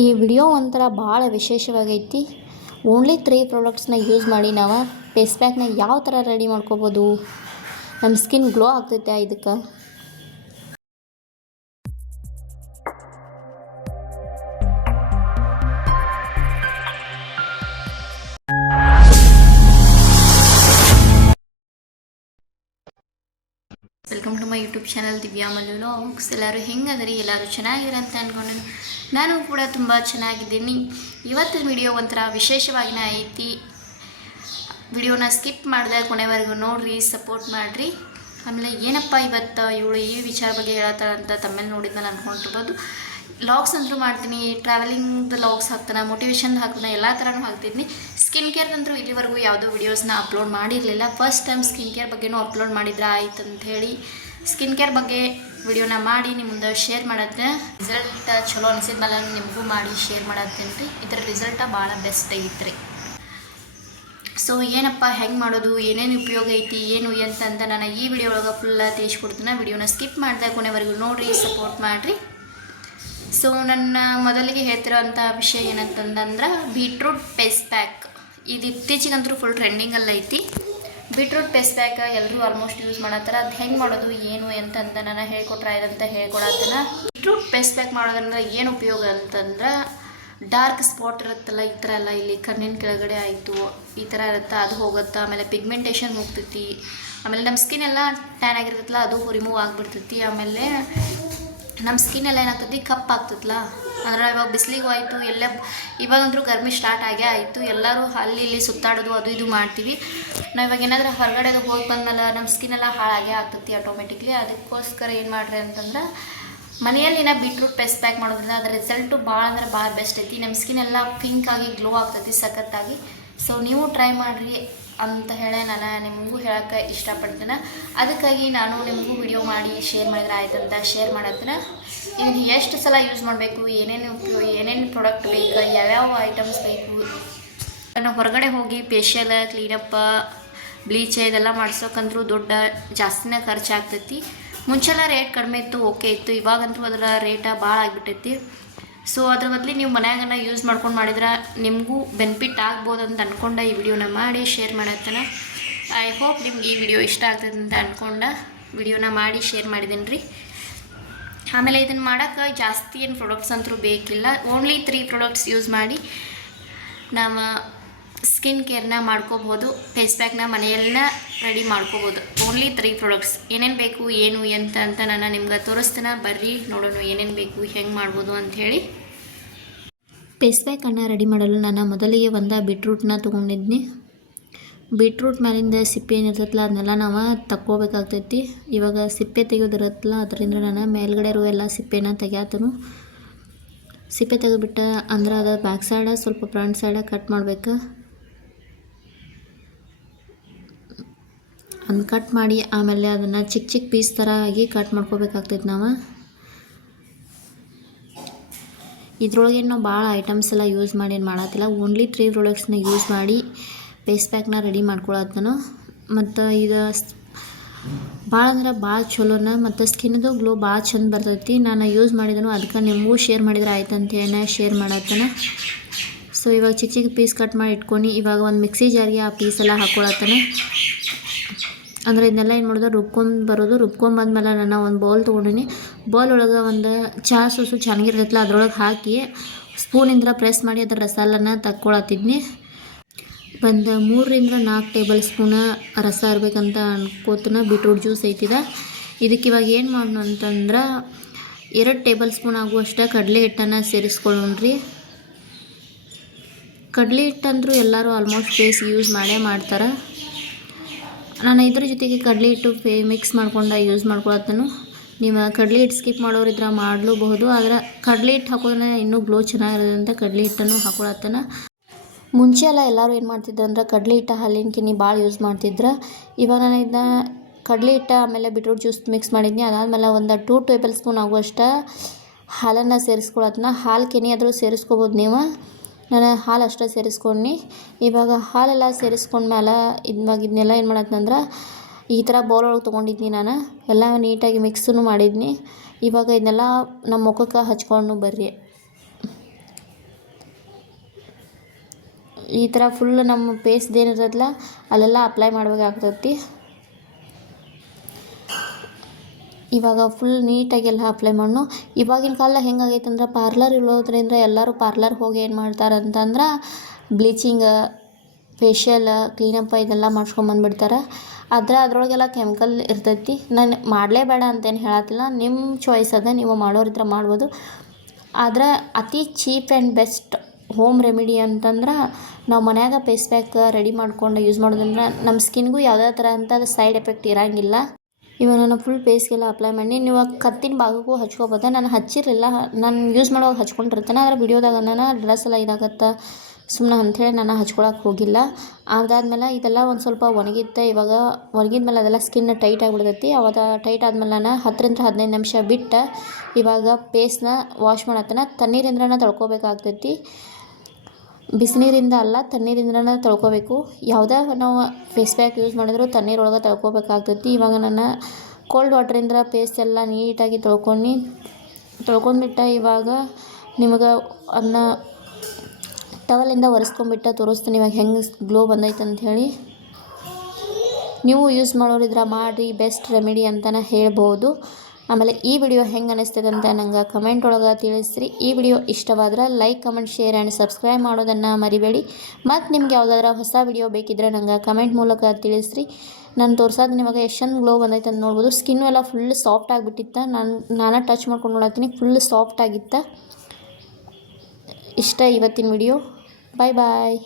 ಈ ವಿಡಿಯೋ ಒಂಥರ ಭಾಳ ವಿಶೇಷವಾಗೈತಿ. ಓನ್ಲಿ 3 ಪ್ರಾಡಕ್ಟ್ಸ್ನ ಯೂಸ್ ಮಾಡಿ ನಾವು ಫೇಸ್ ಪ್ಯಾಕ್ನ ಯಾವ ಥರ ರೆಡಿ ಮಾಡ್ಕೋಬೋದು, ನಮ್ಮ ಸ್ಕಿನ್ ಗ್ಲೋ ಆಗ್ತೈತೆ ಇದಕ್ಕೆ. Welcome to my YouTube channel Divya Mallu vlogs. ಎಲ್ಲರೂ ಹೆಂಗದರಿ? ಎಲ್ಲರೂ ಚೆನ್ನಾಗಿರ ಅಂತ ಅಂದ್ಕೊಂಡು ನಾನು ಕೂಡ ತುಂಬ ಚೆನ್ನಾಗಿದ್ದೀನಿ. ಇವತ್ತಿನ ವಿಡಿಯೋ ಒಂಥರ ವಿಶೇಷವಾಗಿನ ಐತಿ. ವಿಡಿಯೋನ ಸ್ಕಿಪ್ ಮಾಡಿದೆ ಕೊನೆವರೆಗೂ ನೋಡಿರಿ, ಸಪೋರ್ಟ್ ಮಾಡಿರಿ. ಆಮೇಲೆ ಏನಪ್ಪ ಇವತ್ತು ಇವಳು ಈ ವಿಚಾರ ಬಗ್ಗೆ ಹೇಳ್ತಾಳೆ ಅಂತ ತಮ್ಮೇಲೆ ನೋಡಿದ್ಮೇಲೆ ಅಂದ್ಕೊಂಡಿರ್ಬೋದು. ಲಾಗ್ಸ್ ಅಂತೂ ಮಾಡ್ತೀನಿ, ಟ್ರಾವೆಲಿಂಗ್ದು ಲಾಗ್ಸ್ ಹಾಕ್ತಾನೆ, ಮೋಟಿವೇಶನ್ ಹಾಕ್ತಾನೆ, ಎಲ್ಲ ಥರನೂ ಹಾಕ್ತಿದ್ದೀನಿ. ಸ್ಕಿನ್ ಕೇರ್ದಂತೂ ಇಲ್ಲಿವರೆಗೂ ಯಾವುದೋ ವೀಡಿಯೋಸ್ನ ಅಪ್ಲೋಡ್ ಮಾಡಿರಲಿಲ್ಲ. ಫಸ್ಟ್ ಟೈಮ್ ಸ್ಕಿನ್ ಕೇರ್ ಬಗ್ಗೆನೂ ಅಪ್ಲೋಡ್ ಮಾಡಿದ್ರೆ ಆಯ್ತು ಅಂಥೇಳಿ ಸ್ಕಿನ್ ಕೇರ್ ಬಗ್ಗೆ ವಿಡಿಯೋನ ಮಾಡಿ ನಿಮ್ಮ ಮುಂದೆ ಶೇರ್ ಮಾಡತ್ತೆ. ರಿಸಲ್ಟ್ ಚಲೋ ಅನಿಸಿದ್ಮೇಲೆ ನಿಮಗೂ ಮಾಡಿ ಶೇರ್ ಮಾಡತ್ತೇನೆ ರೀ. ಇದರ ರಿಸಲ್ಟ ಭಾಳ ಬೆಸ್ಟ್ ಐತೆ ರೀ. ಸೊ ಏನಪ್ಪ ಹೆಂಗೆ ಮಾಡೋದು, ಏನೇನು ಉಪಯೋಗ ಐತಿ, ಏನು ಅಂತ ನಾನು ಈ ವಿಡಿಯೋ ಒಳಗೆ ಫುಲ್ಲ ತಿಳಿಸ್ಕೊಡ್ತೀನಿ. ವಿಡಿಯೋನ ಸ್ಕಿಪ್ ಮಾಡಿದೆ ಕೊನೆವರೆಗೂ ನೋಡಿರಿ, ಸಪೋರ್ಟ್ ಮಾಡಿರಿ. ಸೊ ನನ್ನ ಮೊದಲಿಗೆ ಹೇಳ್ತಿರೋಂಥ ವಿಷಯ ಏನಂತಂದ್ರೆ ಬೀಟ್ರೂಟ್ ಫೇಸ್ ಪ್ಯಾಕ್. ಇದು ಇತ್ತೀಚೆಗಂತೂ ಫುಲ್ ಟ್ರೆಂಡಿಂಗಲ್ಲಿ ಐತಿ. ಬೀಟ್ರೂಟ್ ಫೇಸ್ ಪ್ಯಾಕ್ ಎಲ್ಲರೂ ಆಲ್ಮೋಸ್ಟ್ ಯೂಸ್ ಮಾಡತ್ತಾರ. ಅದು ಹೆಂಗೆ ಮಾಡೋದು ಏನು ಅಂತಂದು ನಾನು ಹೇಳ್ಕೊಟ್ರೆ ಇದಂತ ಹೇಳ್ಕೊಡತ್ತನ. ಬೀಟ್ರೂಟ್ ಫೇಸ್ ಪ್ಯಾಕ್ ಮಾಡೋದ್ರಿಂದ ಏನು ಉಪಯೋಗ ಅಂತಂದ್ರೆ, ಡಾರ್ಕ್ ಸ್ಪಾಟ್ ಇರುತ್ತಲ್ಲ, ಈ ಥರ ಎಲ್ಲ ಇಲ್ಲಿ ಕಣ್ಣಿನ ಕೆಳಗಡೆ ಆಯಿತು ಈ ಥರ ಇರುತ್ತೆ, ಅದು ಹೋಗುತ್ತೆ. ಆಮೇಲೆ ಪಿಗ್ಮೆಂಟೇಷನ್ ಹೋಗ್ತೈತಿ. ಆಮೇಲೆ ನಮ್ಮ ಸ್ಕಿನ್ ಎಲ್ಲ ಟ್ಯಾನ್ ಆಗಿರ್ತೈತಲ್ಲ, ಅದು ರಿಮೂವ್ ಆಗಿಬಿಡ್ತೈತಿ. ಆಮೇಲೆ ನಮ್ಮ ಸ್ಕಿನ್ ಎಲ್ಲ ಏನಾಗ್ತೈತಿ, ಕಪ್ಪಾಗ್ತೈತಲ್ಲ. ಅಂದ್ರೆ ಇವಾಗ ಬಿಸಿಲಿಗೂ ಆಯಿತು, ಎಲ್ಲ ಇವಾಗಂತೂ ಗರ್ಮಿ ಸ್ಟಾರ್ಟ್ ಆಗೇ ಆಯಿತು. ಎಲ್ಲರೂ ಅಲ್ಲಿ ಇಲ್ಲಿ ಸುತ್ತಾಡೋದು ಅದು ಇದು ಮಾಡ್ತೀವಿ. ನಾವು ಇವಾಗ ಏನಾದರೂ ಹೊರಗಡೆ ಹೋಗಿ ಬಂದಮೇಲೆ ನಮ್ಮ ಸ್ಕಿನ್ ಎಲ್ಲ ಹಾಳಾಗೇ ಆಗ್ತೈತಿ ಆಟೋಮೆಟಿಕ್ಲಿ. ಅದಕ್ಕೋಸ್ಕರ ಏನು ಮಾಡಿರಿ ಅಂತಂದ್ರೆ, ಮನೆಯಲ್ಲಿನ ಬೀಟ್ರೂಟ್ ಫೇಸ್ ಪ್ಯಾಕ್ ಮಾಡೋದ್ರಿಂದ ಅದರ ರಿಸಲ್ಟು ಭಾಳ ಅಂದ್ರೆ ಭಾಳ ಬೆಸ್ಟ್ ಐತಿ. ನಮ್ಮ ಸ್ಕಿನ್ ಎಲ್ಲ ಪಿಂಕಾಗಿ ಗ್ಲೋ ಆಗ್ತೈತಿ ಸಖತ್ತಾಗಿ. ಸೊ ನೀವು ಟ್ರೈ ಮಾಡಿರಿ ಅಂತ ಹೇಳಿ ನಾನು ನಿಮಗೂ ಹೇಳೋಕ್ಕೆ ಇಷ್ಟಪಡ್ತೀನಿ. ಅದಕ್ಕಾಗಿ ನಾನು ನಿಮಗೂ ವಿಡಿಯೋ ಮಾಡಿ ಶೇರ್ ಮಾಡಿದ್ರೆ ಆಯ್ತು ಅಂತ ಶೇರ್ ಮಾಡತ್ತೀನಿ. ಇದನ್ನು ಎಷ್ಟು ಸಲ ಯೂಸ್ ಮಾಡಬೇಕು, ಏನೇನು ಪ್ರಾಡಕ್ಟ್ ಬೇಕು, ಯಾವ್ಯಾವ ಐಟಮ್ಸ್ ಬೇಕು. ನಾವು ಹೊರಗಡೆ ಹೋಗಿ ಫೇಶಿಯಲ್, ಕ್ಲೀನಪ್, ಬ್ಲೀಚ್ ಇದೆಲ್ಲ ಮಾಡ್ಸೋಕ್ಕಂದ್ರೂ ಜಾಸ್ತಿನೇ ಖರ್ಚಾಗ್ತೈತಿ. ಮುಂಚೆಲ್ಲ ರೇಟ್ ಕಡಿಮೆ ಇತ್ತು, ಓಕೆ ಇತ್ತು. ಇವಾಗಂತೂ ಅದರ ರೇಟ ಭಾಳ ಆಗಿಬಿಟ್ಟೈತಿ. ಸೊ ಅದ್ರ ಬದಲು ನೀವು ಮನ್ಯಾಗನ ಯೂಸ್ ಮಾಡ್ಕೊಂಡು ಮಾಡಿದ್ರೆ ನಿಮಗೂ ಬೆನಿಫಿಟ್ ಆಗ್ಬೋದು ಅಂತ ಅಂದ್ಕೊಂಡು ಈ ವಿಡಿಯೋನ ಮಾಡಿ ಶೇರ್ ಮಾಡತ್ತೇನೆ. ಐ ಹೋಪ್ ನಿಮ್ಗೆ ಈ ವಿಡಿಯೋ ಇಷ್ಟ ಆಗ್ತದೆ ಅಂತ ಅಂದ್ಕೊಂಡು ವಿಡಿಯೋನ ಮಾಡಿ ಶೇರ್ ಮಾಡಿದ್ದೀನಿ ರೀ. ಆಮೇಲೆ ಇದನ್ನು ಮಾಡೋಕ್ಕೆ ಜಾಸ್ತಿ ಏನು ಪ್ರಾಡಕ್ಟ್ಸ್ ಅಂತೂ ಬೇಕಿಲ್ಲ. ಓನ್ಲಿ 3 ಪ್ರಾಡಕ್ಟ್ಸ್ ಯೂಸ್ ಮಾಡಿ ನಾವು ಸ್ಕಿನ್ ಕೇರ್ನ ಮಾಡ್ಕೋಬೋದು. ಫೇಸ್ ಪ್ಯಾಕ್ನ ಮನೆಯಲ್ಲ ರೆಡಿ ಮಾಡ್ಕೋಬೋದು. Only 3 products. ಏನೇನು ಬೇಕು ಏನು ಅಂತ ನಾನು ನಿಮ್ಗೆ ತೋರಿಸ್ತೀನಿ. ಬರ್ರಿ ನೋಡೋಣ ಏನೇನು ಬೇಕು, ಹೆಂಗೆ ಮಾಡ್ಬೋದು ಅಂಥೇಳಿ. ಫೇಸ್ ಪ್ಯಾಕನ್ನು ರೆಡಿ ಮಾಡಲು ನಾನು ಮೊದಲಿಗೆ ಒಂದು ಬೀಟ್ರೂಟ್ನ ತೊಗೊಂಡಿದ್ನಿ. ಬೀಟ್ರೂಟ್ ಮೇಲಿಂದ ಸಿಪ್ಪೆ ಏನಿರ್ತೈತಲ್ಲ ಅದನ್ನೆಲ್ಲ ನಾವು ತಕ್ಕೋಬೇಕಾಗ್ತೈತಿ. ಇವಾಗ ಸಿಪ್ಪೆ ತೆಗೆಯೋದಿರತ್ತಲ್ಲ, ಅದರಿಂದ ನಾನು ಮೇಲ್ಗಡೆ ಇರೋ ಎಲ್ಲ ಸಿಪ್ಪೆನ ತೆಗ್ಯಾತನು. ಸಿಪ್ಪೆ ತೆಗೆದುಬಿಟ್ಟು ಅಂದ್ರೆ ಅದು ಬ್ಯಾಕ್ ಸೈಡ ಸ್ವಲ್ಪ ಫ್ರಂಟ್ ಸೈಡ ಕಟ್ ಮಾಡ್ಬೇಕು. ಅದನ್ನು ಕಟ್ ಮಾಡಿ ಆಮೇಲೆ ಅದನ್ನು ಚಿಕ್ಕ ಚಿಕ್ಕ ಪೀಸ್ ಥರ ಆಗಿ ಕಟ್ ಮಾಡ್ಕೋಬೇಕಾಗ್ತೈತೆ ನಾವು. ಇದ್ರೊಳಗೆ ನಾವು ಭಾಳ ಐಟಮ್ಸ್ ಎಲ್ಲ ಯೂಸ್ ಮಾಡಿ ಏನು ಮಾಡತ್ತಿಲ್ಲ. ಓನ್ಲಿ 3 ಪ್ರಾಡಕ್ಟ್ಸ್ನ ಯೂಸ್ ಮಾಡಿ ಫೇಸ್ ಪ್ಯಾಕ್ನ ರೆಡಿ ಮಾಡ್ಕೊಳತ್ತನು. ಮತ್ತು ಇದು ಭಾಳ ಅಂದ್ರೆ ಭಾಳ ಚಲೋನ, ಮತ್ತು ಸ್ಕಿನ್ದು ಗ್ಲೋ ಭಾಳ ಚಂದ ಬರ್ತೈತಿ. ನಾನು ಯೂಸ್ ಮಾಡಿದನು, ಅದಕ್ಕೆ ನಿಮಗೂ ಶೇರ್ ಮಾಡಿದ್ರೆ ಆಯ್ತು ಅಂತೇಳಿ ಶೇರ್ ಮಾಡತ್ತನ. ಸೊ ಇವಾಗ ಚಿಕ್ಕ ಚಿಕ್ಕ ಪೀಸ್ ಕಟ್ ಮಾಡಿ ಇಟ್ಕೊಂಡು ಇವಾಗ ಒಂದು ಮಿಕ್ಸಿ ಜಾರಿಗೆ ಆ ಪೀಸೆಲ್ಲ ಹಾಕ್ಕೊಳತ್ತನ. ಅಂದರೆ ಇದನ್ನೆಲ್ಲ ಏನು ಮಾಡೋದು, ರುಬ್ಕೊಂಬಂದ್ಮೇಲೆ ನಾನು ಒಂದು ಬೌಲ್ ತೊಗೊಂಡಿನಿ. ಬೌಲ್ ಒಳಗೆ ಒಂದು ಚಹಾ ಸೋಸು ಚೆನ್ನಾಗಿರ್ತೈತಲ್ಲ ಅದ್ರೊಳಗೆ ಹಾಕಿ ಸ್ಪೂನಿಂದ ಪ್ರೆಸ್ ಮಾಡಿ ಅದರ ರಸಾಲನ್ನ ತಕ್ಕೊಳತ್ತಿದ್ನಿ. ಒಂದು 3 ರಿಂದ 4 ಟೇಬಲ್ ಸ್ಪೂನ ರಸ ಇರ್ಬೇಕಂತ ಅನ್ಕೋತನ. Beetroot juice ಐತಿದ. ಇದಕ್ಕೆ ಇವಾಗ ಏನು ಮಾಡೋಣ ಅಂತಂದ್ರೆ 2 ಟೇಬಲ್ ಸ್ಪೂನ್ ಆಗುವಷ್ಟು ಕಡಲೆ ಹಿಟ್ಟನ್ನು ಸೇರಿಸ್ಕೊಳ್ಳೋಣ್ರಿ. ಕಡಲೆ ಹಿಟ್ಟಂದ್ರೂ ಎಲ್ಲರೂ ಆಲ್ಮೋಸ್ಟ್ ಫೇಸ್ಗೆ ಯೂಸ್ ಮಾಡೇ ಮಾಡ್ತಾರೆ. ನಾನು ಇದ್ರ ಜೊತೆಗೆ ಕಡಲೆ ಹಿಟ್ಟು ಮಿಕ್ಸ್ ಮಾಡ್ಕೊಂಡು ಯೂಸ್ ಮಾಡ್ಕೊಳತ್ತನು. ನೀವು ಕಡಲೆ ಹಿಟ್ಟು ಸ್ಕಿಪ್ ಮಾಡೋರಿದ್ರೆ ಮಾಡಲೂಬಹುದು, ಆದರೆ ಕಡಲೆ ಹಿಟ್ಟು ಹಾಕೋದ್ರೆ ಇನ್ನೂ ಗ್ಲೋ ಚೆನ್ನಾಗಿರೋದು ಅಂತ ಕಡಲೆ ಹಿಟ್ಟನ್ನು ಹಾಕೊಳತ್ತನ. ಮುಂಚೆ ಎಲ್ಲ ಎಲ್ಲರೂ ಏನು ಮಾಡ್ತಿದ್ರು ಅಂದ್ರೆ ಕಡಲೆ ಹಿಟ್ಟು ಹಾಲಿನ ಭಾಳ ಯೂಸ್ ಮಾಡ್ತಿದ್ರು. ಇವಾಗ ನಾನು ಇದನ್ನ ಕಡಲೆ ಹಿಟ್ಟು ಆಮೇಲೆ ಬೀಟ್ರೂಟ್ ಜ್ಯೂಸ್ ಮಿಕ್ಸ್ ಮಾಡಿದ್ನಿ. ಅದಾದಮೇಲೆ ಒಂದು 2 ಟೇಬಲ್ ಸ್ಪೂನ್ ಆಗುವಷ್ಟು ಹಾಲನ್ನು ಸೇರಿಸ್ಕೊಳತ್ತನ. ಹಾಲು ಕೆನೆ ಆದರೂ ಸೇರಿಸ್ಕೋಬೋದು ನೀವು. ನಾನು ಹಾಲು ಅಷ್ಟೇ ಸೇರಿಸ್ಕೊಂಡು ಇವಾಗ ಹಾಲೆಲ್ಲ ಸೇರಿಸ್ಕೊಂಡ್ಮೇಲೆ ಇವಾಗ ಇದನ್ನೆಲ್ಲ ಏನು ಮಾಡತ್ತಂದ್ರೆ ಈ ಥರ ಬೌಲ್ ಒಳಗೆ ತೊಗೊಂಡಿದ್ನಿ. ನಾನು ಎಲ್ಲ ನೀಟಾಗಿ ಮಿಕ್ಸನ್ನು ಮಾಡಿದ್ನಿ. ಇವಾಗ ಇದನ್ನೆಲ್ಲ ನಮ್ಮ ಮುಖಕ್ಕೆ ಹಚ್ಕೊಂಡು ಬರ್ರಿ. ಈ ಥರ ಫುಲ್ ನಮ್ಮ ಪೇಸ್ದು ಏನಿರ್ತದಲ್ಲ ಅಲ್ಲೆಲ್ಲ ಅಪ್ಲೈ ಮಾಡಬೇಕಾಗ್ತೈತಿ. ಇವಾಗ ಫುಲ್ ನೀಟಾಗೆಲ್ಲ ಅಪ್ಲೈ ಮಾಡೋಣ. ಇವಾಗಿನ ಕಾಲ ಹೆಂಗಾಗೈತೆ ಅಂದ್ರೆ ಪಾರ್ಲರ್ ಇರೋದ್ರಿಂದ ಎಲ್ಲರೂ ಪಾರ್ಲರ್ ಹೋಗಿ ಏನು ಮಾಡ್ತಾರೆ ಅಂತಂದ್ರೆ ಬ್ಲೀಚಿಂಗ್, ಫೇಶಿಯಲ್, ಕ್ಲೀನಪ್ ಇದೆಲ್ಲ ಮಾಡ್ಸ್ಕೊಂಬಂದ್ಬಿಡ್ತಾರೆ. ಆದರೆ ಅದ್ರೊಳಗೆಲ್ಲ ಕೆಮಿಕಲ್ ಇರ್ತೈತಿ. ನಾನು ಮಾಡಲೇಬೇಡ ಅಂತೇನು ಹೇಳತ್ತಿಲ್ಲ, ನಿಮ್ಮ ಚಾಯ್ಸ್ ಅದ, ನೀವು ಮಾಡೋರಿದ್ರೆ ಮಾಡ್ಬೋದು. ಆದರೆ ಅತಿ cheap and best home remedy ಅಂತಂದ್ರೆ ನಾವು ಮನ್ಯಾಗ ಫೇಸ್ ಪ್ಯಾಕ್ ರೆಡಿ ಮಾಡ್ಕೊಂಡು ಯೂಸ್ ಮಾಡೋದ್ರಿಂದ ನಮ್ಮ ಸ್ಕಿನ್ಗೂ ಯಾವುದೇ ಥರ ಅಂಥದ್ದು ಸೈಡ್ ಎಫೆಕ್ಟ್ ಇರೋಂಗಿಲ್ಲ. ಇವಾಗ ನಾನು ಫುಲ್ ಫೇಸ್ಗೆಲ್ಲ ಅಪ್ಲೈ ಮಾಡಿ ನೀವು ಕತ್ತಿನ ಭಾಗಕ್ಕೂ ಹಚ್ಕೋಬೋದು. ನಾನು ಹಚ್ಚಿರಲಿಲ್ಲ, ನಾನು ಯೂಸ್ ಮಾಡುವಾಗ ಹಚ್ಕೊಂಡಿರ್ತೇನೆ. ಆದರೆ ವಿಡಿಯೋದಾಗ ನಾನು ಡ್ರೆಸ್ ಎಲ್ಲ ಇದಾಗತ್ತೆ ಸುಮ್ಮನೆ ಅಂಥೇಳಿ ನಾನು ಹಚ್ಕೊಳಕ್ಕೆ ಹೋಗಿಲ್ಲ. ಅದಾದ್ಮೇಲೆ ಇದೆಲ್ಲ ಒಂದು ಸ್ವಲ್ಪ ಒಣಗಿತ್ತೆ. ಇವಾಗ ಒಣಗಿದ್ಮೇಲೆ ಅದೆಲ್ಲ ಸ್ಕಿನ್ ಟೈಟ್ ಆಗಿಬಿಡ್ತೈತಿ. ಅವಾಗ ಟೈಟ್ ಆದಮೇಲೆ ನಾನು 10 ರಿಂದ 15 ನಿಮಿಷ ಬಿಟ್ಟು ಇವಾಗ ಫೇಸ್ನ ವಾಶ್ ಮಾಡತ್ತನ. ತಣ್ಣೀರಿಂದ್ರನ ತೊಳ್ಕೊಬೇಕಾಗ್ತೈತಿ, ಬಿಸಿನೀರಿಂದ ಅಲ್ಲ, ತಣ್ಣೀರಿಂದ್ರನ ತೊಳ್ಕೊಬೇಕು. ಯಾವುದೇ ನಾವು ಫೇಸ್ ಪ್ಯಾಕ್ ಯೂಸ್ ಮಾಡಿದ್ರು ತಣ್ಣೀರೊಳಗೆ ತೊಳ್ಕೊಬೇಕಾಗ್ತೈತಿ. ಇವಾಗ ನಾನು ಕೋಲ್ಡ್ ವಾಟ್ರಿಂದ ಫೇಸ್ ಎಲ್ಲ ನೀಟಾಗಿ ತೊಳ್ಕೊಂಡ್ಬಿಟ್ಟು ಇವಾಗ ನಿಮಗೆ ಅದನ್ನ ಟವಲಿಂದ ಒರೆಸ್ಕೊಂಡ್ಬಿಟ್ಟು ತೋರಿಸ್ತೀನಿ ಇವಾಗ ಹೆಂಗೆ ಗ್ಲೋ ಬಂದೈತೆ ಅಂಥೇಳಿ. ನೀವು ಯೂಸ್ ಮಾಡೋರಿದ್ರೆ ಮಾಡಿರಿ, ಬೆಸ್ಟ್ ರೆಮಿಡಿ ಅಂತಲೇ ಹೇಳ್ಬೋದು. ಆಮೇಲೆ ಈ ವಿಡಿಯೋ ಹೆಂಗೆ ಅನಿಸ್ತದೆ ಅಂತ ನಂಗೆ ಕಮೆಂಟ್ ಒಳಗೆ ತಿಳಿಸ್ರಿ. ಈ ವಿಡಿಯೋ ಇಷ್ಟವಾದ್ರೆ like, comment, share and subscribe ಮಾಡೋದನ್ನು ಮರಿಬೇಡಿ. ಮತ್ತು ನಿಮ್ಗೆ ಯಾವುದಾದ್ರೂ ಹೊಸ ವಿಡಿಯೋ ಬೇಕಿದ್ರೆ ನಂಗೆ ಕಮೆಂಟ್ ಮೂಲಕ ತಿಳಿಸ್ರಿ. ನಾನು ತೋರ್ಸೋದು ನಿಮಗೆ ಎಷ್ಟೊಂದು ಗ್ಲೋ ಬಂದೈತೆ ಅಂತ ನೋಡ್ಬೋದು. ಸ್ಕಿನ್ನು ಎಲ್ಲ ಫುಲ್ ಸಾಫ್ಟ್ ಆಗಿಬಿಟ್ಟಿತ್ತು. ನಾನು ಟಚ್ ಮಾಡ್ಕೊಂಡು ನೋಡತ್ತೀನಿ, ಫುಲ್ ಸಾಫ್ಟ್ ಆಗಿತ್ತು. ಇಷ್ಟ ಇವತ್ತಿನ ವಿಡಿಯೋ. ಬಾಯ್ ಬಾಯ್.